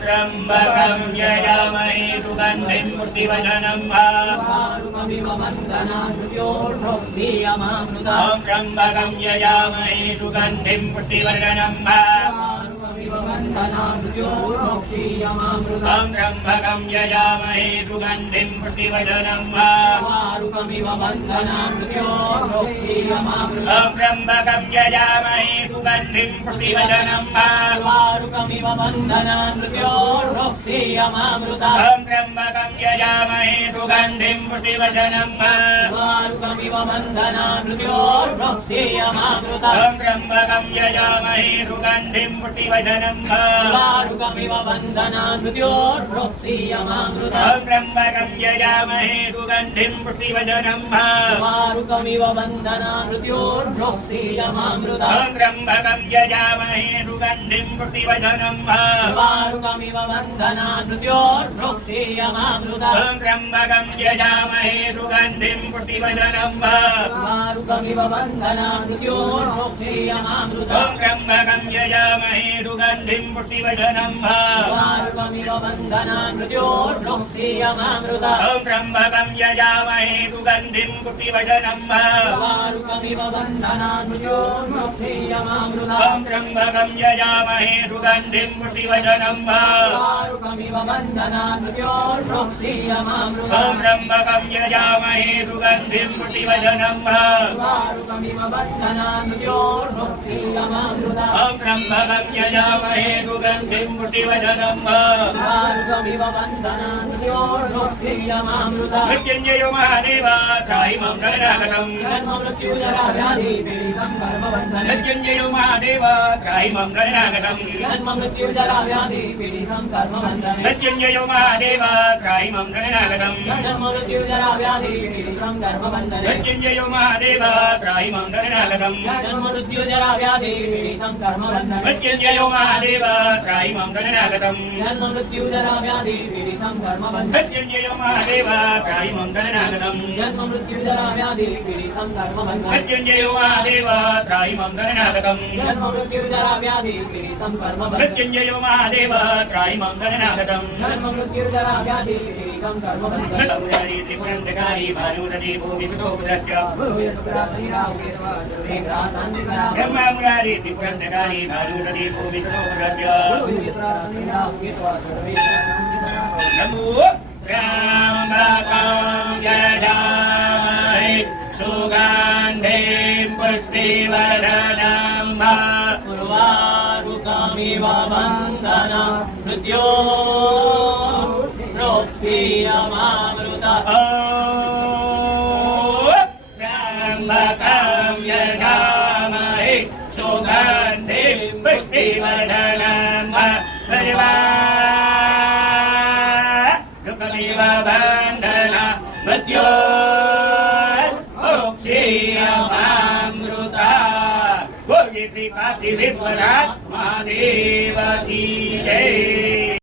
त्र्यम्बकं यजामहे सुगन्धिं पुष्टिवर्धनम् वारुकमिव वन्दनान्योर्भोक्ष्यमामृता ॐ त्र्यम्बकं यजामहे सुगन्धिं पुष्टिवर्धनम् वन्दनान्योर्भोक्ष्यमामृता ॐ त्र्यम्बकं यजामहे सुगन्धिं पुष्टिवर्धनम् वारुकमिव वन्दनान्योर्भोक्ष्यमामृता ॐ त्र्यम्बकं यजामहे सुगन्धिं पुष्टिवर्धनम् वारुकमिव वन्दनान्योर्भोक्ष्यमामृता ॐ त्र्यम्बकं यजामहे सुगन्धिं पुष्टिवर्धनम् वारुकमिव वन्दनान्योर्भोक्ष्यमामृता ॐ त्र्यम्बकं यजामहे सुगन्धिं पुष्टिवर्धनम् वारुकमिव वन्दनान्योर्भोक्ष्यमामृता ॐ त्र्यम्बकं यजामहे सुगन्धिं पुष्टिवर्धनम् वारुकमिव वन्दनान्योर्भोक्ष्यमामृता ॐ त्र्यम्बकं यजामहे सुगन्धिं पुष्टिवर्धनम् वारुकमिव वन्दनान्योर्भोक्ष्यमामृता ॐ त्र्यम्बकं यजामहे सुगन्धिं पुष्टिवर्धनम् वारुकमिव वन्दनान्योर्भोक्ष्यमामृता ॐ त्र्यम्बकं यजामहे सुगन्धिं पुष्टिवर्धनम् वारुकमिव वन्दनान्योर्भोक्ष्यमामृता ॐ त्र्यम्बकं यजामहे सुगन्धिं पुष्टिवर्धनम् वारुकमिव वन्दनान्योर्भोक्ष्यमामृता ॐ त्र्यम्बकं यजामहे सुगन्धिं पुष्टिवर्धनम् वारुकमिव वन्दनान्योर्भोक्ष्यमामृता ॐ त्र्यम्बकं यजामहे सुगन्धिं पुष्टिवर्धनम् वारुकमिव वन्दनान्योर्भोक्ष्यमामृता ॐ त्र्यम्बकं यजामहे सुगन्धिं पुष्टिवर्धनम् वारुकमिव वन्दनान्योर्भोक्ष्यमामृता मृत्युञ्जयो महादेव त्राहिमं शरणागतम् जन्ममृत्युजराव्याधिपीडितं कर्मबन्धनं मृत्युञ्जयो महादेव त्राहिमं शरणागतम् जन्ममृत्युजराव्याधिपीडितं कर्मबन्धनं मृत्युञ्जयो महादेव त्राहिमं शरणागतम् जन्ममृत्युजराव्याधिपीडितं कर्मबन्धनं मृत्युञ्जयो महादेव त्राहिमं शरणागतम् जन्ममृत्युजराव्याधिपीडितं कर्मबन्धनं मृत्युञ्जयो महादेव त्राहिमं शरणागतम् जन्ममृत्युजराव्याधिपीडितं कर्मबन्धनं मृत्युञ्जयो महादेव त्राहिमं शरणागतम् जन्ममृत्युजराव्याधिपीडितं कर्मबन्धनं मृत्युञ्जयो महादेव त्राहिमं शरणागतम् जन्ममृत्युजराव्याधिपीडितं कर्मबन्धनं मृत्युञ्जयो महादेव त्राहिमं शरणागतम् जन्ममृत्युजराव्याधिपीडितं कर्मबन्धनं नमोयारी त्रिपुरन्दकारी भानुरति भूमिसुतोपदस्य ब्रह्ममुरारी त्रिपुरन्दकारी भानुरति भूमिसुतोपदस्य नमो त्र्यम्बकं यजामहे सुगन्धिं पुष्टिवर्धनम् उर्वारुकमिव वन्दनान्योर्भोक्ष्यमामृता त्र्यम्बकं यजामहे सुगन्धिं पुष्टिवर्धनम् उर्वारुकमिव वन्दनान्योर्भोक्ष्यमामृता बोलित्रिपाठि विश्वनाथ महादेव की जय।